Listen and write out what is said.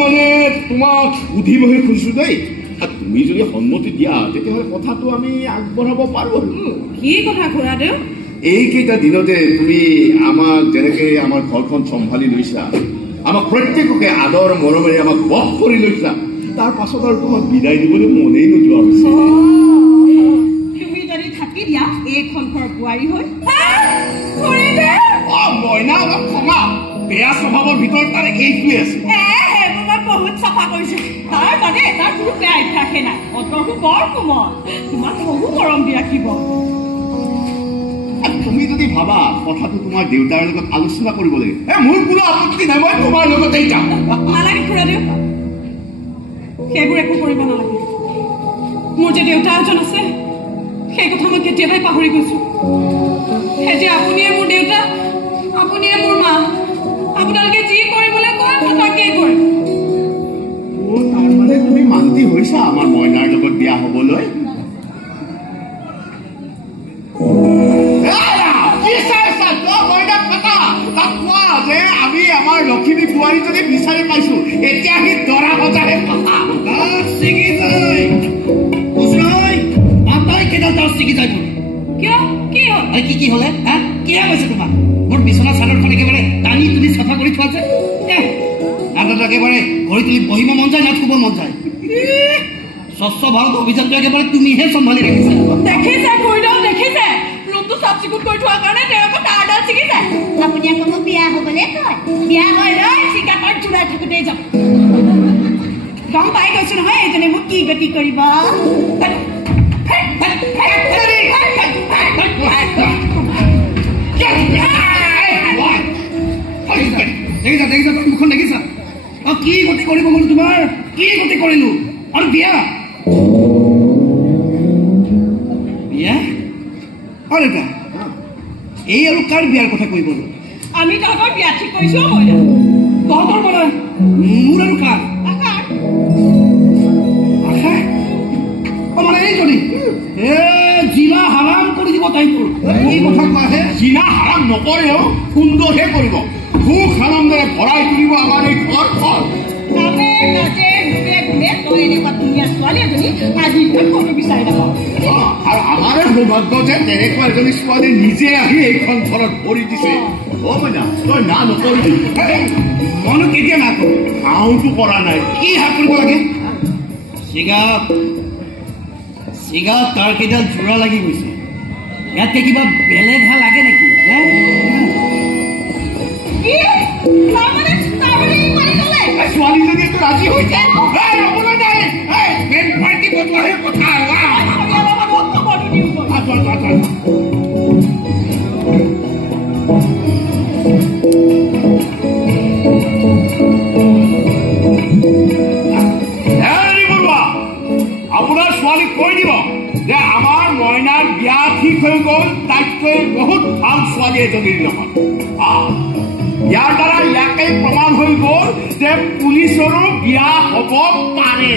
মানে তোমাক সুধিবহে খুজিছো দেই তুমি যদি সন্মতি দিয়া তেতিয়াহ'লে কথাটো আমি আগবঢ়াব পাৰো কি কথা খুৰাদেউ এইকেইটা দিনতে তুমি আমাক যেনেকে আমাৰ ঘৰখন চম্ভালি লৈছা আমাক প্ৰত্যেককে আদৰ মৰমেৰে আমাক বস কৰি লৈছা তাৰ পাছত আৰু তোমাক বিদায় দিবলৈ মনেই নোযোৱা হৈছে তুমি যদি থাকি দিয়া এইখন ঘৰ বোৱাৰী হৈ মইনা অলপ ক্ষমা বেয়া স্বভাৱৰ ভিতৰত তাৰে এইটোৱে আছে বহুত চাফা কৰিছো তাৰ বাদে তাৰ কোনো বেয়া অভ্যাসে নাই অন্তৰটো বৰ কোমল তোমাক বহু মৰম দি ৰাখিব তুমি যদি ভাবা কথাটো তোমাৰ দেউতাৰ লগত আলোচনা কৰিব লাগে মোৰ কোনো আপত্তি নাই মই তোমাৰ লগতেই যাম নালাগে খুৰাদেউ সেইবোৰ একো কৰিব নালাগে মোৰ যে দেউতা এজন আছে সেই কথা মই কেতিয়াবাই পাহৰি গৈছো এতিয়া আপুনিয়ে মোৰ দেউতা আপুনিয়ে মোৰ মা আপোনালোকে যি কৰিবলৈ কয় মই তাকেই কৰিম তাৰমানে তুমি মান্তি হৈছা আমাৰ মইনাৰ লগত বিয়া হবলৈ আমি আমাৰ লক্ষ্মী বোৱাৰীজনী বিচাৰি পাইছো এতিয়া সি দৰা বজাৰে কি হলে কিয় কৈছে তোমাক মোৰ বিচনা চাদৰখন একেবাৰে টানি তুলি চাফা কৰি থোৱা যায় একেবাৰে ঘড়ি তুলি বহিব মন যায় না থুব মন যায় স্বচ্ছ ভাৰত অভিযানটো একেবাৰে তুমিহে চম্ভালি ৰাখিছা দেখিছে খুৰীদেউ দেখিছে ৰুমটো চাফ চিকুণ কৰি থোৱাৰ কাৰণে তেওঁলোকে তাৰডাল ছিগিছে আপুনি আকৌ মোক বিয়া হবলৈ কয় বিয়া হৈ লৈ চিকাপাত জোৰাই থাকোঁতেই যাব গম পাই গৈছো নহয় এইজনে মোক কি গতি কৰিব দেখিছা তুমি মুখখন দেখিছা কি গতি কৰিব বোলো তোমাৰ কি গতি কৰিলো আৰু বিয়া বিয়া আৰু এটা এই আৰু কাৰ বিয়াৰ কথা কৈ বোলো আমি তহঁতৰ বিয়া ঠিক কৰিছো তহঁতৰ মানে মোৰ আৰু কাৰ আশা মানে এইজনী জিনা হাৰাম কৰি দিব তাইবোৰ এই কথা কোৱাহে জিনা হাৰাম নকৰেও সুন্দৰহে কৰিব সুখ আনন্দেৰে ভৰাই তুলিব আমাৰ এই ঘৰখন আৰু আমাৰে সৌভাগ্য যে তেনেকুৱা এজনী ছোৱালী নিজে আহি এইখন ঘৰত ভৰি দিছে মইনা তই না নকৰিবি মইনো কেতিয়া না কৰো হাওঁটো কৰা নাই কি হাত কৰিব লাগে চিগাত তাৰ কেইডাল জোৰা লাগি গৈছে ইয়াতে কিবা বেলেগ ভাল লাগে নেকি ছোৱালীজনীতো ৰাজি হৈছে কথা আপোনাৰ ছোৱালীক কৈ দিব যে আমাৰ মইনাৰ বিয়া ঠিক হৈ গ'ল তাইতকৈ বহুত ভাল ছোৱালী এজনীৰ লগত ইয়াৰ দ্বাৰা ইয়াকে প্ৰমাণ হৈ গ'ল যে পুলিচৰো বিয়া হ'ব পাৰে